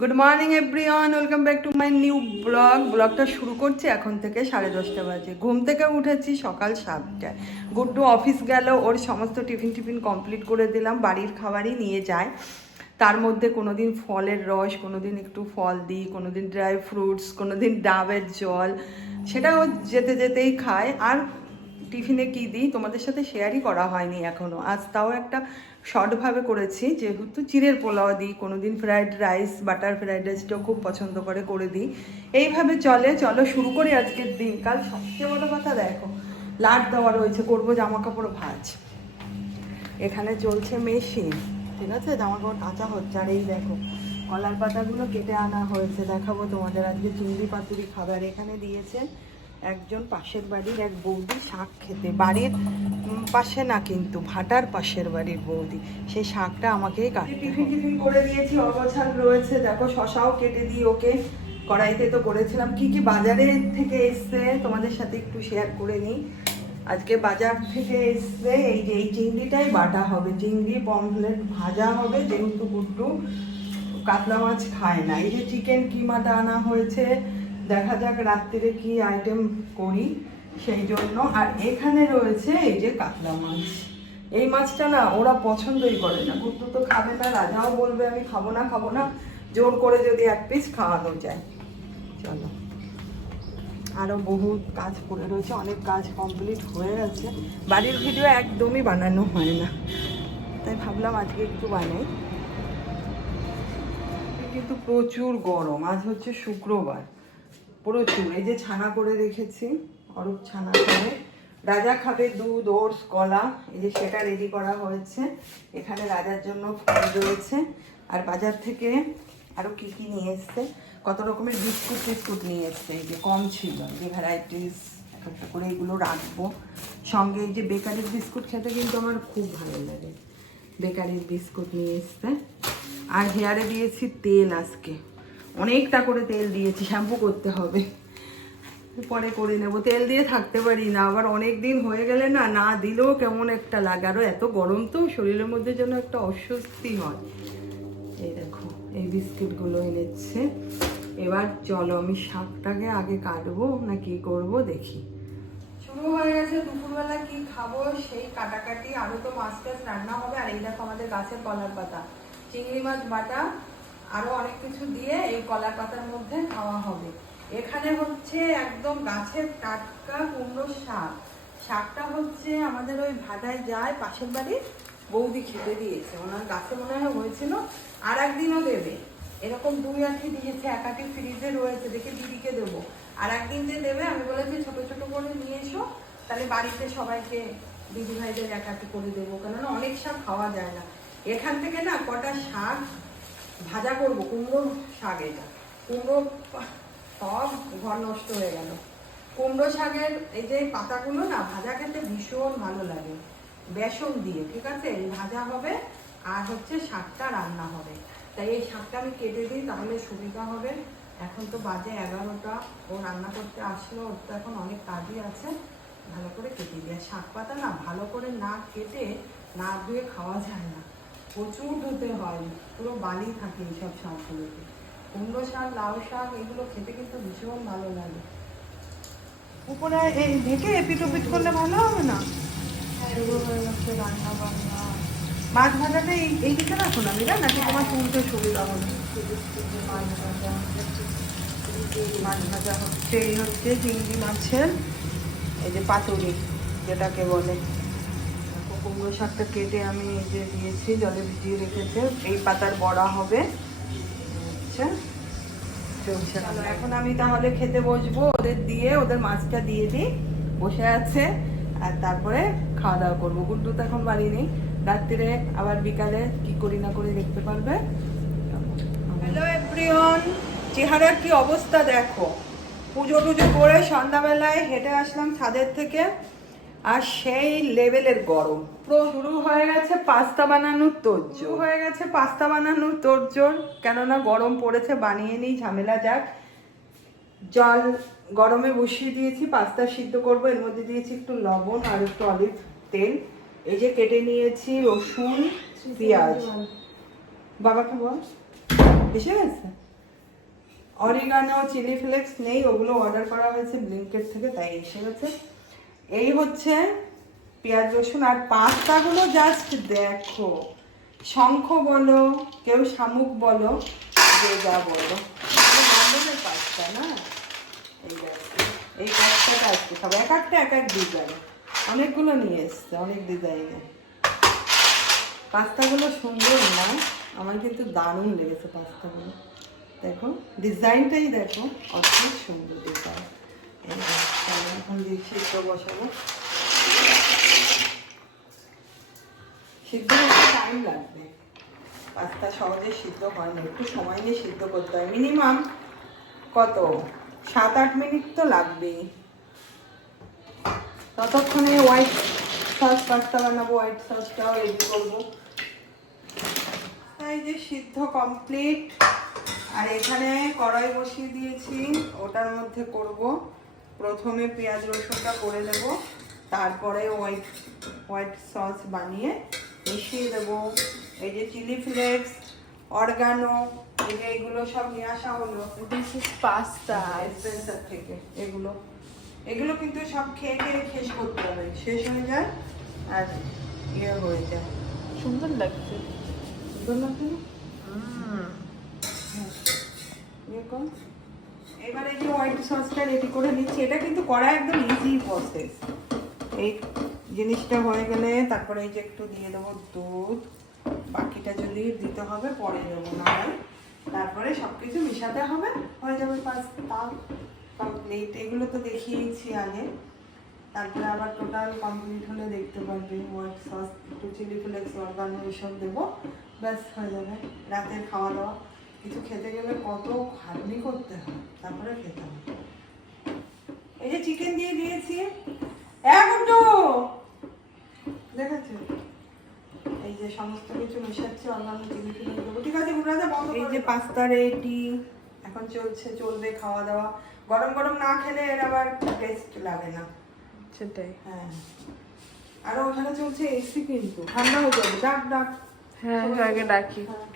Good morning everyone, welcome back to my new ব্লগটা শুরু করছি এখন থেকে 10:30 বাজে। ঘুম থেকে উঠেছি সকাল 7টায়। গুড্ডু অফিস গেল, ওর সমস্ত টিফিন কমপ্লিট করে দিলাম। বাড়ির খাবারই নিয়ে যায়, তার মধ্যে কোনোদিন ফলের রস, কোনোদিন একটু ফল দিই, কোনোদিন ড্রাই ফ্রুটস, কোনোদিন ডাবের জল, সেটা ও যেতে যেতেই খায়। আর টিফিনে কী দিই তোমাদের সাথে শেয়ারই করা হয়নি এখনও। আজ তাও একটা শর্টভাবে করেছি, যেহেতু চিড়ের পোলাও দিই, কোনোদিন ফ্রাইড রাইস, বাটার ফ্রাইড রাইসটাও খুব পছন্দ করে দিই। এইভাবে চলো শুরু করি আজকের দিন। কাল সবচেয়ে বড় কথা দেখো, লাট দেওয়া রয়েছে, করবো জামা কাপড় ভাঁজ। এখানে চলছে মেশিন, ঠিক আছে, জামা কাপড় কাঁচা হচ্ছে। আর এই দেখো কলার পাতাগুলো কেটে আনা হয়েছে, দেখাবো তোমাদের। আজকে চিংড়ি পাতুরি খাবার এখানে দিয়েছে একজন পাশের বাড়ির এক বৌদি শাক খেতে। বাড়ির পাশে না, কিন্তু ভাটার পাশের বাড়ির বৌদি, সেই শাকটা আমাকেই কাটতে। টিফিন করে দিয়েছি, অগোছাল রয়েছে। দেখো শশাও কেটে দিই ওকে, কড়াইতে তো করেছিলাম। কি কি বাজারে থেকে এসছে তোমাদের সাথে একটু শেয়ার করে নিই। আজকে বাজার থেকে এসছে এই চিংড়িটাই বাটা হবে, চিংড়ি পমফ্লেট ভাজা হবে, যেহেতু গুড্ডু কাতলা মাছ খায় না। এই যে চিকেন কিমাটা আনা হয়েছে, দেখা যাক রাত্রিরে কি আইটেম করি সেই জন্য। আর এখানে রয়েছে এই যে কাতলা মাছ। এই মাছটা না ওরা পছন্দই করে না, গুড্ডু তো খাবে না, রাজাও বলবে আমি খাবো না। জোর করে যদি এক পিস খাওয়ানো যায়। চলো, আরও বহু কাজ পড়ে রয়েছে, অনেক কাজ কমপ্লিট হয়ে গেছে। বাড়ির ভিডিও একদমই বানানো হয় না, তাই ভাবলাম আজকে একটু বানাই। কিন্তু প্রচুর গরম, আজ হচ্ছে শুক্রবার, প্রচুর। এই যে ছানা করে রেখেছি, অরূপ ছানা খাবে, রাজা খাবে দুধ, ওটস, কলা, এই যে সেটা রেডি করা হয়েছে। এখানে রাজার জন্য ফল রয়েছে। আর বাজার থেকে আরও কী কী নিয়ে এসছে, কত রকমের বিস্কুট নিয়ে এসছে। এই যে কম ছিল, যে ভ্যারাইটিস এক একটা করে এগুলো রাখবো। সঙ্গে এই যে বেকারির বিস্কুট খেতে কিন্তু আমার খুব ভালো লাগে, বেকারির বিস্কুট নিয়ে এসছে। আর হেয়ারে দিয়েছি তেল, আজকে অনেকটা করে তেল দিয়েছি, শ্যাম্পু করতে হবে, পরে করে নেবো। তেল দিয়ে থাকতে পারি না, আবার অনেক দিন হয়ে গেলে না দিলেও কেমন একটা লাগে। আরও এত গরম তো শরীরের মধ্যে যেন একটা অস্বস্তি হয়। এই দেখো এই বিস্কিটগুলো এনেছে। এবার চলো আমি শাকটাকে আগে কাটবো না কি করব দেখি। শুরু হয়ে গেছে দুপুরবেলা কি খাবো সেই কাটাকাটি। আরও তো মাছ টাছ রান্না হবে। আর এই দেখো আমাদের গাছের কলার পাতা, চিংড়ি মাছ বাটা, আরো অনেক কিছু দিয়ে এই কলার পাতার মধ্যে খাওয়া হবে। এখানে হচ্ছে একদম গাছের টাটকা কুমড়ো শাক। শাকটা হচ্ছে আমাদের ওই ভাটায় যায় পাশের বাড়ির বৌদি খেতে দিয়েছে, ওনার গাছে মনে হয় হয়েছিল, আর একদিনও দেবে। এরকম 2 আঁটি দিয়েছে, 1 আঁটি ফ্রিজে রয়েছে, দেখে দিদিকে দেবো। আর একদিন যে দেবে আমি বলেছি ছোট ছোট করে নিয়ে এসো, তাহলে বাড়িতে সবাইকে দিদি ভাইদের 1 আঁটি করে দেবো, কেননা অনেক শাক খাওয়া যায় না। এখান থেকে না কটা শাক ভাজা করবো, কুমড়ো শাক। এটা কুমড়ো সব ঘর নষ্ট হয়ে গেল। কুমড়ো শাকের এই যে পাতাগুলো না ভাজা খেতে ভীষণ ভালো লাগে, বেসন দিয়ে, ঠিক আছে, ভাজা হবে আর হচ্ছে শাকটা রান্না হবে। তাই এই শাকটা আমি কেটে দিই, তাহলে সুবিধা হবে। এখন তো বাজে 11টা, ও রান্না করতে আসলো, ওর তো এখন অনেক কাজই আছে। ভালো করে কেটে দিই। আর শাক পাতা না ভালো করে না কেটে না ধুয়ে খাওয়া যায় না, প্রচুর ধুতে হয়, পুরো বালি থাকে এইসব শাকগুলোতে। কুমড়ো শাক, লাউ শাক এগুলো খেতে কিন্তু ভীষণ ভালো লাগে। উপরে এই ঢেকে এপিটোপিট করলে ভালো হবে না? শুরু হয়ে যাচ্ছে রান্না বান্না। মাছ ভাজাটা এই দিকে রাখো না মিরা, নাকি তোমার তুলতে সুবিধা হবে? মাছ ভাজা হচ্ছে, এই হচ্ছে চিংড়ি মাছের এই যে পাতুরি যেটাকে বলে। কুমড়ো শাকটা কেটে আমি এই যে দিয়েছি, জলে ভিজিয়ে রেখেছে, এই পাতার বড়া হবে। আচ্ছা চলছে। এখন আমি তাহলে খেতে বসবো, ওদের দিয়ে, ওদের মাছটা দিয়ে দিই, বসে আছে, আর তারপরে খাওয়া দাওয়া করবো। গুড্ডু তো এখন বাড়ি নেই, রাত্রিরে আবার বিকালে কি করি না করি দেখতে পারবে। হ্যালো এভরিওয়ান, চেহারার কি অবস্থা দেখো। পুজো টুজো করে সন্ধ্যাবেলায় হেঁটে আসলাম ছাদের থেকে, আর সেই লেভেলের গরম। শুরু হয়ে গেছে পাস্তা বানানোর তোড়জোড়, কেননা গরম পড়েছে, বানিয়ে নিই, ঝামেলা যাক। জল গরমে বসিয়ে দিয়েছি, পাস্তা সিদ্ধ করবো। এর মধ্যে দিয়েছি একটু লবণ আর একটু অলিভ তেল। এই যে কেটে নিয়েছি রসুন, পেঁয়াজ। বাবাকে বল, এসে গেছে? অরিগানো চিলি ফ্লেক্স নেই, ওগুলো অর্ডার করা হয়েছে ব্লিঙ্কেট থেকে, তাই এসে গেছে। এই হচ্ছে পেঁয়াজ রসুন। আর পাস্তাগুলো জাস্ট দেখো, শঙ্খ বলো, কেউ শামুক বলো, যে যা বলো, লন্ডনের পাস্তা না। এই দেখো, এই পাস্তাটা আসছে সব এক একটা এক এক ডিজাইন, অনেকগুলো নিয়ে এসছে, অনেক ডিজাইনের। পাস্তাগুলো সুন্দর না, আমার কিন্তু দারুণ লেগেছে পাস্তাগুলো। দেখো ডিজাইনটাই দেখো, অদ্ভুত সুন্দর ডিজাইন। এখন দিয়ে সিদ্ধ বসাবো। সিদ্ধ করতে টাইম লাগবে, পাস্তা সহজে সিদ্ধ হয় না, একটু সময় নিয়ে সিদ্ধ করতে হয়। মিনিমাম কত 7-8 মিনিট তো লাগবেই। ততক্ষণে হোয়াইট সস পাস্তা বানাবো, হোয়াইট সসটাও রেডি করবো। এই যে সিদ্ধ কমপ্লিট। আর এখানে কড়াই বসিয়ে দিয়েছি, ওটার মধ্যে করব। প্রথমে পেঁয়াজ রসুনটা করে দেব, তারপরে হোয়াইট সস বানিয়ে মিশিয়ে দেব। এই যে চিলি ফ্লেক্স, অরগানো, এই যে এগুলো সব নিয়ে আসা হলো, দিস ইজ পাস্তা স্পেন্সার থেকে। এগুলো কিন্তু সব খেয়ে খেয়ে শেষ করতে হবে, শেষ হয়ে যায় আর ইয়ে হয়ে যায়। সুন্দর লাগছে। সুন্দর লাগছে না? এবারে যে হোয়াইট সসটা রেডি করে নিচ্ছি, এটা কিন্তু করা একদম ইজি প্রসেস। এই জিনিসটা হয়ে গেলে তারপরে এই যে একটু দিয়ে দেবো দুধ, বাকিটা যদি দিতে হবে পরে দেবো, না হয় তারপরে সব কিছু মিশাতে হবে, হয়ে যাবে পাস্তা কমপ্লিট। এগুলো তো দেখিয়েছি আগে, তারপরে আবার টোটাল কমপ্লিট হলে দেখতে পারবে। হোয়াইট সস, একটু চিলি ফ্লেক্স, অরগানো এসব দেবো, ব্যাস হয়ে যাবে রাতের খাওয়া দাওয়া। কিছু খেতে গেলে কত খাটনি করতে হয়, তারপরে খেতে হয়। এই যে চিকেন দিয়ে দিয়েছি, দেখাচ্ছে এই যে সমস্ত কিছু মেশাচ্ছি, অন্যান্য চিলি ফ্লেক্স দেবো। ঠিক আছে গুড়াতে বন্ধ। এই যে পাস্তা রেডি, এখন চলবে খাওয়া দাওয়া। গরম গরম না খেলে এর আবার টেস্ট লাগে না। সেটাই। হ্যাঁ, আর ওখানে চলছে এসি, কিন্তু ঠান্ডা হয়ে যাবে। ডাক হ্যাঁ, আগে ডাকি। হ্যাঁ।